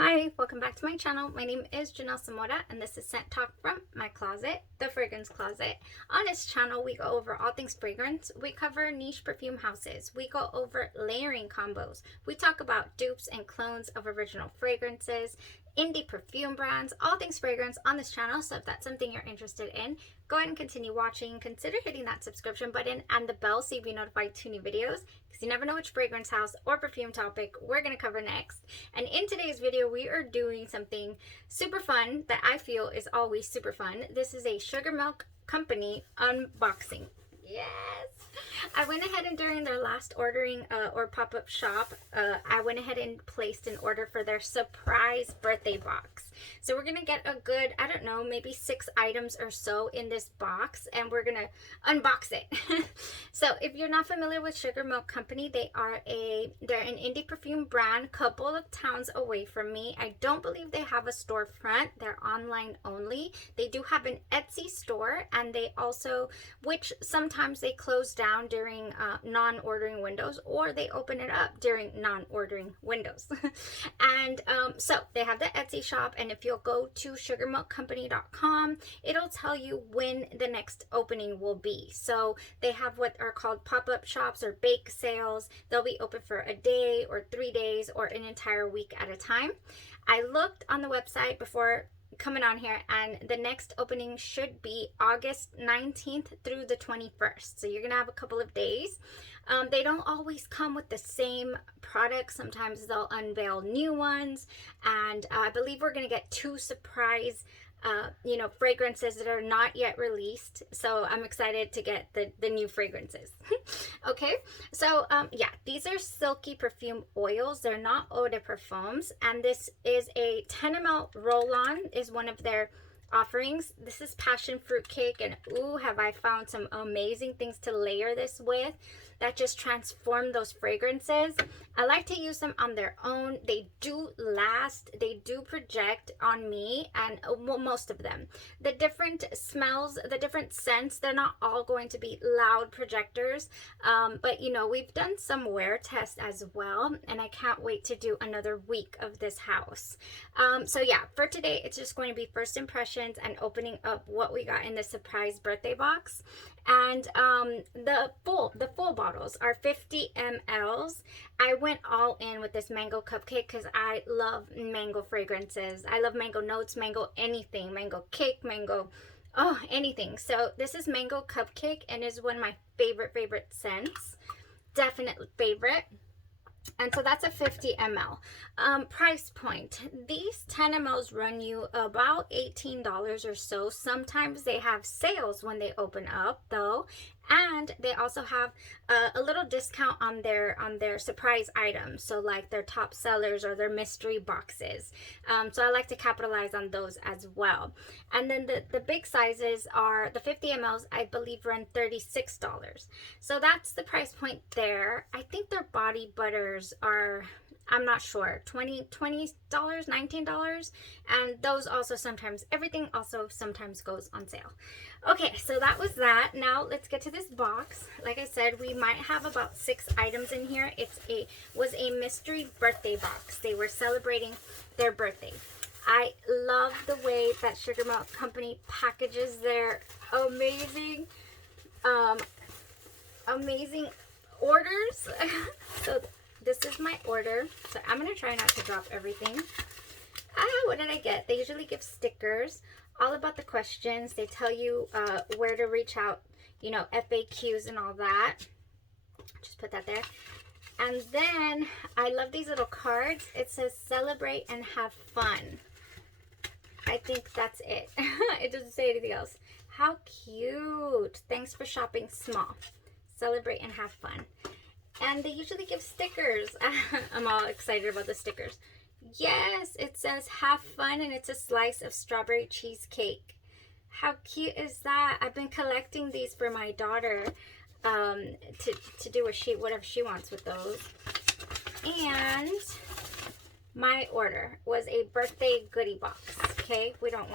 Hi, welcome back to my channel. My name is Janelle Samora and this is Scent Talk from my closet, the fragrance closet. On this channel, we go over all things fragrance. We cover niche perfume houses. We go over layering combos. We talk about dupes and clones of original fragrances, indie perfume brands, all things fragrance on this channel. So if that's something you're interested in, go ahead and continue watching. Consider hitting that subscription button and the bell so you'll be notified to new videos, because you never know which fragrance house or perfume topic we're going to cover next. And in today's video, we are doing something super fun that I feel is always super fun. This is a Sugar Milk Company unboxing. Yes! I went ahead and during their last ordering or pop-up shop, I went ahead and placed an order for their surprise birthday box. So we're going to get a good, I don't know, maybe 6 items or so in this box, and we're going to unbox it. So if you're not familiar with Sugar Milk Company, they're an indie perfume brand, a couple of towns away from me. I don't believe they have a storefront. They're online only. They do have an Etsy store, and they also, which sometimes they close down during non-ordering windows, or they open it up during non-ordering windows. And so they have the Etsy shop, and if you'll go to sugarmilkcompany.com, it'll tell you when the next opening will be. So they have what are called pop-up shops or bake sales. They'll be open for a day or 3 days or an entire week at a time. I looked on the website before coming on here, and the next opening should be August 19th through the 21st. So you're gonna have a couple of days. They don't always come with the same products. Sometimes they'll unveil new ones, and I believe we're gonna get 2 surprise fragrances that are not yet released. So I'm excited to get the new fragrances. Okay, so yeah, these are silky perfume oils. They're not eau de parfums, and this is a 10 ml roll-on is one of their offerings. This is passion fruit cake, and ooh, have I found some amazing things to layer this with that just transform those fragrances. I like to use them on their own. They do last, they do project on me, and well, most of them. The different smells, the different scents, they're not all going to be loud projectors, but you know, we've done some wear tests as well, and I can't wait to do another week of this house. So yeah, for today, it's just going to be first impressions and opening up what we got in the surprise birthday box. And the full bottles are 50 mLs. I went all in with this mango cupcake because I love mango fragrances. I love mango notes, mango anything, mango cake, mango, oh, anything. So this is mango cupcake and is one of my favorite scents. Definite favorite. And so that's a 50 ml. Price point. These 10 mls run you about $18 or so. Sometimes they have sales when they open up though. And they also have a little discount on their surprise items. So like their top sellers or their mystery boxes. So I like to capitalize on those as well. And then the big sizes are the 50 mls, I believe, run $36. So that's the price point there. I think their body butters are, I'm not sure, $20, $19, and those also sometimes, everything also sometimes goes on sale. Okay, so that was that. Now let's get to this box. Like I said, we might have about 6 items in here. Was a mystery birthday box. They were celebrating their birthday. I love the way that Sugar Milk Company packages their amazing orders. So this is my order. So I'm going to try not to drop everything. What did I get? They usually give stickers all about the questions. They tell you where to reach out, you know, FAQs and all that. Just put that there. And then I love these little cards. It says celebrate and have fun. I think that's it. It doesn't say anything else. How cute. Thanks for shopping small. Celebrate and have fun. And they usually give stickers. I'm all excited about the stickers. Yes, it says have fun, and it's a slice of strawberry cheesecake. How cute is that? I've been collecting these for my daughter to do whatever she wants with those. And my order was a birthday goodie box. Okay, we don't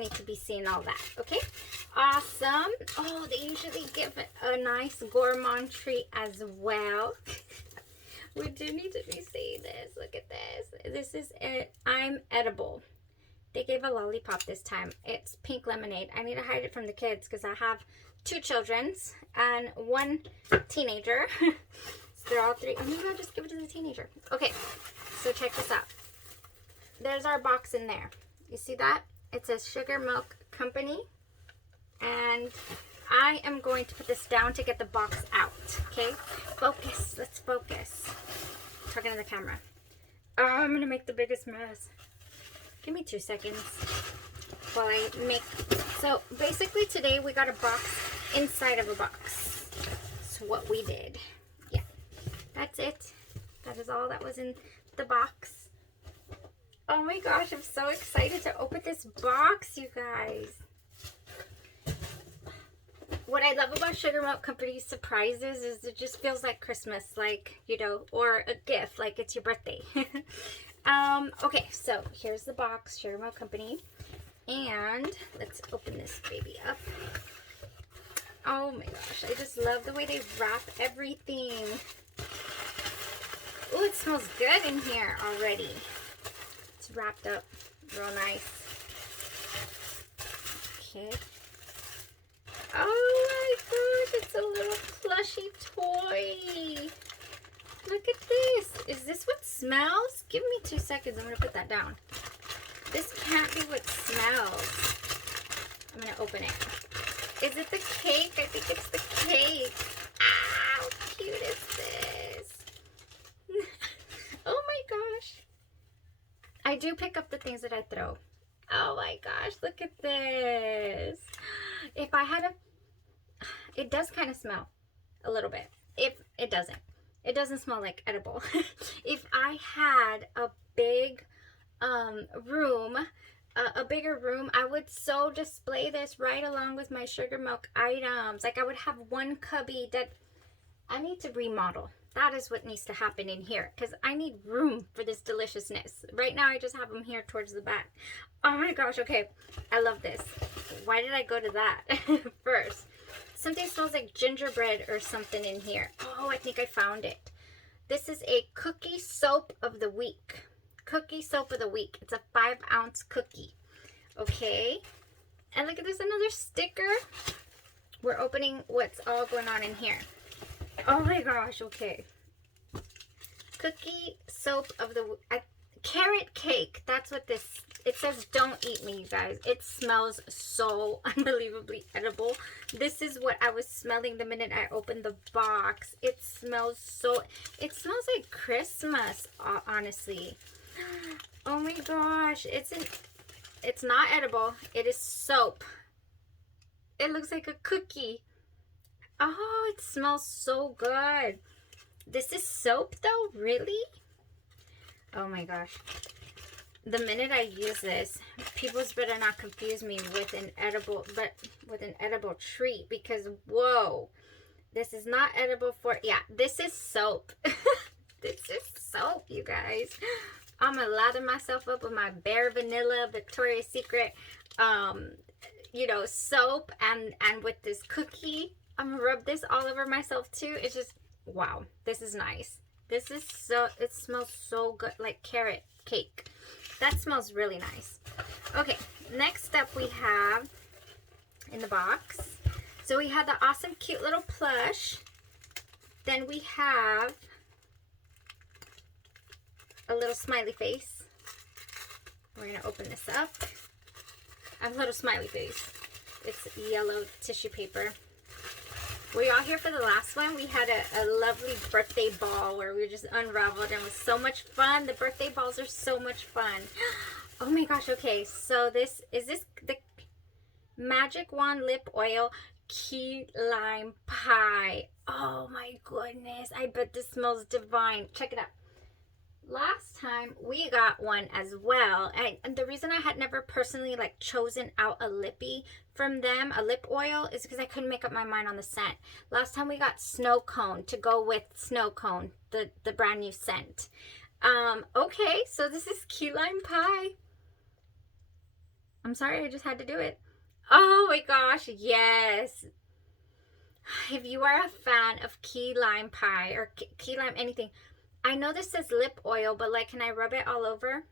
need to be seeing all that. Okay, awesome. Oh, they usually give a nice gourmand treat as well. We do need to be saying this. Look at this. This is it. I'm edible. They gave a lollipop this time. It's pink lemonade. I need to hide it from the kids because I have 2 children and 1 teenager. So they're all 3. Oh, maybe I'll just give it to the teenager. Okay, so check this out. There's our box in there. You see that? It says Sugar Milk Company. And I am going to put this down to get the box out. Okay? Focus. Let's focus. I'm talking to the camera. Oh, I'm going to make the biggest mess. Give me 2 seconds while I make. So basically today we got a box inside of a box. That's what we did. Yeah, that's it. That is all that was in the box. Oh my gosh, I'm so excited to open this box, you guys. What I love about Sugar Milk Company surprises is it just feels like Christmas, like, you know, or a gift, like it's your birthday. Okay, so here's the box, Sugar Milk Company, and let's open this baby up. Oh my gosh, I just love the way they wrap everything. Oh, it smells good in here already. It's wrapped up real nice. Okay. Oh my gosh, it's a little plushy toy. Look at this. Is this what smells? Give me 2 seconds. I'm going to put that down. This can't be what smells. I'm going to open it. Is it the cake? I think it's the cake. Ah, how cute is this? Oh my gosh. I do pick up the things that I throw. Oh my gosh, look at this. If I had it does kind of smell a little bit. If it doesn't smell like edible. If I had a big room, a bigger room, I would so display this right along with my sugar milk items. Like I would have one cubby that I need to remodel. That is what needs to happen in here because I need room for this deliciousness. Right now I just have them here towards the back. Oh my gosh, okay. I love this. Why did I go to that first? Something smells like gingerbread or something in here. Oh, I think I found it. This is a cookie soap of the week. Cookie soap of the week. It's a 5-ounce cookie. Okay. And look at this, another sticker. We're opening what's all going on in here. Oh my gosh, okay. Cookie soap of the carrot cake. That's what this, it says don't eat me, you guys. It smells so unbelievably edible. This is what I was smelling the minute I opened the box. It smells like Christmas, honestly. Oh my gosh, it's not edible. It is soap. It looks like a cookie. Oh, it smells so good. This is soap though, really? Oh my gosh. The minute I use this, people's better not confuse me with an edible, but with an edible treat because whoa, this is not edible for, yeah, this is soap. This is soap, you guys. I'm gonna lather myself up with my Bare Vanilla Victoria's Secret, you know, soap and with this cookie. I'm gonna rub this all over myself too. It's just, wow, this is nice. This is so, it smells so good, like carrot cake. That smells really nice. Okay, next up we have in the box. So we have the awesome cute little plush. Then we have a little smiley face. We're gonna open this up. I have a little smiley face. It's yellow tissue paper. Were y'all here for the last one? We had a lovely birthday ball where we just unraveled and it was so much fun. The birthday balls are so much fun. Oh my gosh, okay. So this the Magic Wand Lip Oil Key Lime Pie. Oh my goodness. I bet this smells divine. Check it out. Last time we got one as well, and the reason I had never personally like chosen out a lippy from them, a lip oil, is because I couldn't make up my mind on the scent. Last time we got Snow Cone to go with Snow Cone, the brand new scent. Okay, so this is Key Lime Pie. I'm sorry, I just had to do it. Oh my gosh, yes. If you are a fan of key lime pie or key lime anything, I know this says lip oil, but like, can I rub it all over?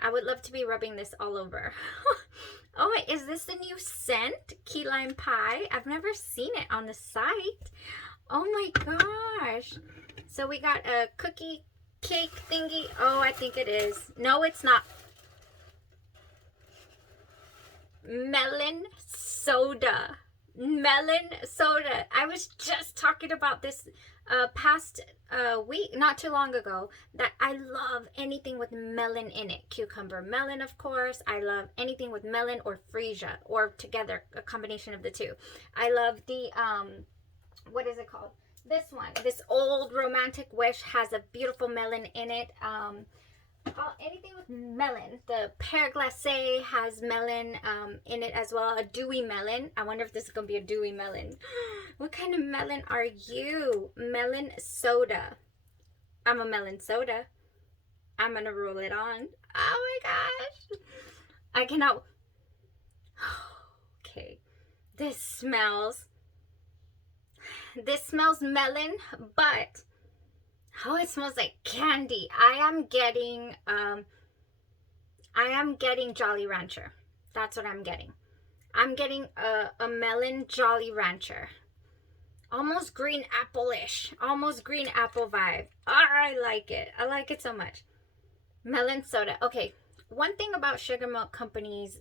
I would love to be rubbing this all over. Oh, wait, is this the new scent? Key lime pie. I've never seen it on the site. Oh my gosh. So we got a cookie cake thingy. Oh, I think it is. No, it's not. Melon soda. Melon soda. I was just talking about this past week, not too long ago, that I love anything with melon in it. Cucumber melon, of course. I love anything with melon or freesia, or together, a combination of the two. I love the what is it called? This one. This Old Romantic Wish has a beautiful melon in it. Anything with melon. The pear glacé has melon in it as well. A dewy melon. I wonder if this is going to be a dewy melon. What kind of melon are you? Melon soda. I'm a melon soda. I'm going to roll it on. Oh my gosh. I cannot. Okay. This smells melon, but oh, it smells like candy. I am getting Jolly Rancher. That's what I'm getting. I'm getting a melon Jolly Rancher. Almost green apple-ish. Almost green apple vibe. Oh, I like it. I like it so much. Melon soda. Okay, one thing about Sugar Milk Company's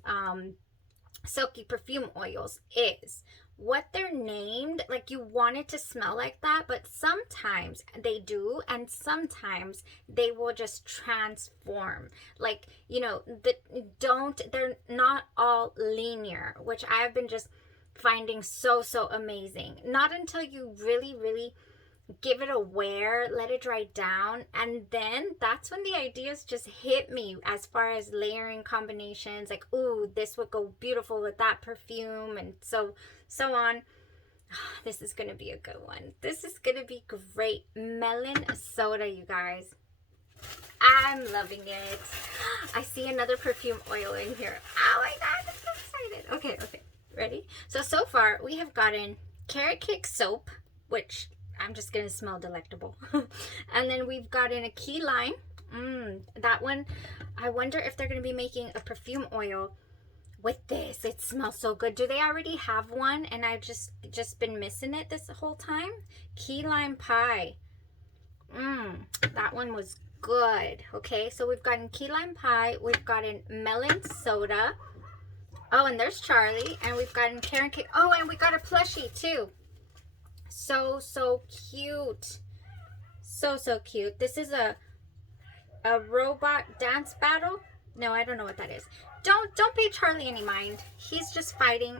silky perfume oils is what they're named. Like, you want it to smell like that, but sometimes they do, and sometimes they will just transform. Like, you know, they're not all linear, which I've been just finding so amazing. Not until you really give it a wear, let it dry down, and then that's when the ideas just hit me as far as layering combinations. Like, ooh, this would go beautiful with that perfume, and so on. This is gonna be a good one. This is gonna be great. Melon soda, you guys. I'm loving it. I see another perfume oil in here. Oh my god, I'm so excited. Okay, ready? So far we have gotten carrot cake soap, which I'm just gonna smell delectable. And then we've gotten a key lime. That one, I wonder if they're gonna be making a perfume oil with this. It smells so good. Do they already have one and I've just been missing it this whole time? Key lime pie. That one was good. Okay, so we've gotten key lime pie, we've gotten melon soda. Oh, and there's Charlie, and we've gotten carrot cake. Oh, and we got a plushie too. So cute. So cute. This is a robot dance battle. No, I don't know what that is. Don't pay Charlie any mind. He's just fighting.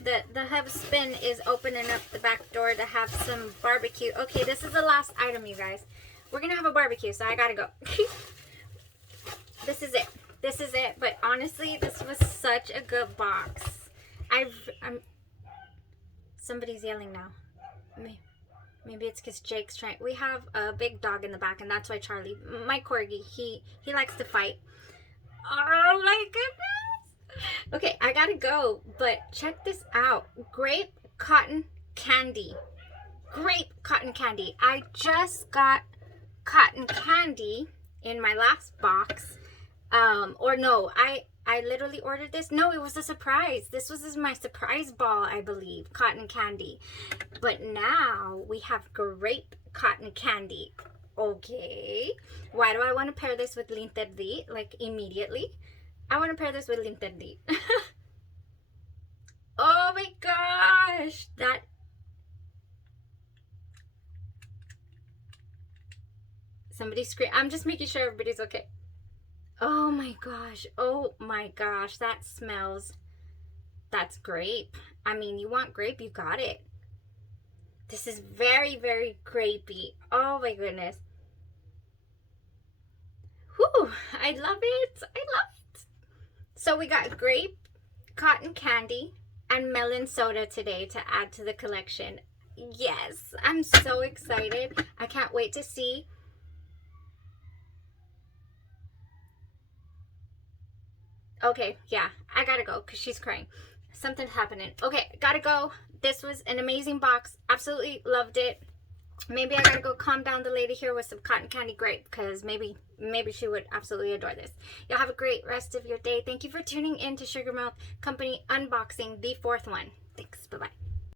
The husband is opening up the back door to have some barbecue. Okay, this is the last item, you guys. We're gonna have a barbecue, so I gotta go. This is it. But honestly, this was such a good box. Somebody's yelling now. Maybe it's because Jake's trying. We have a big dog in the back, and that's why Charlie, my corgi, he likes to fight. Oh my goodness. Okay, I gotta go, but check this out. Grape cotton candy. Grape cotton candy. I just got cotton candy in my last box. Or no, I literally ordered this. No, it was a surprise. This was my surprise ball, I believe. Cotton candy. But now we have grape cotton candy. Okay. Why do I want to pair this with linterdi? Like, immediately. I want to pair this with linterdi. Oh my gosh. Somebody scream. I'm just making sure everybody's okay. Oh my gosh. Oh my gosh. That smells. That's grape. I mean, you want grape, you got it. This is very grapey. Oh my goodness. Whew. I love it. So we got grape, cotton candy, and melon soda today to add to the collection. Yes. I'm so excited. I can't wait to see. Okay, yeah, I gotta go because she's crying. Something's happening. Okay, gotta go. This was an amazing box. Absolutely loved it. Maybe I gotta go calm down the lady here with some cotton candy grape, because maybe she would absolutely adore this. Y'all have a great rest of your day. Thank you for tuning in to Sugar Mouth Company unboxing, the 4th one. Thanks. Bye-bye.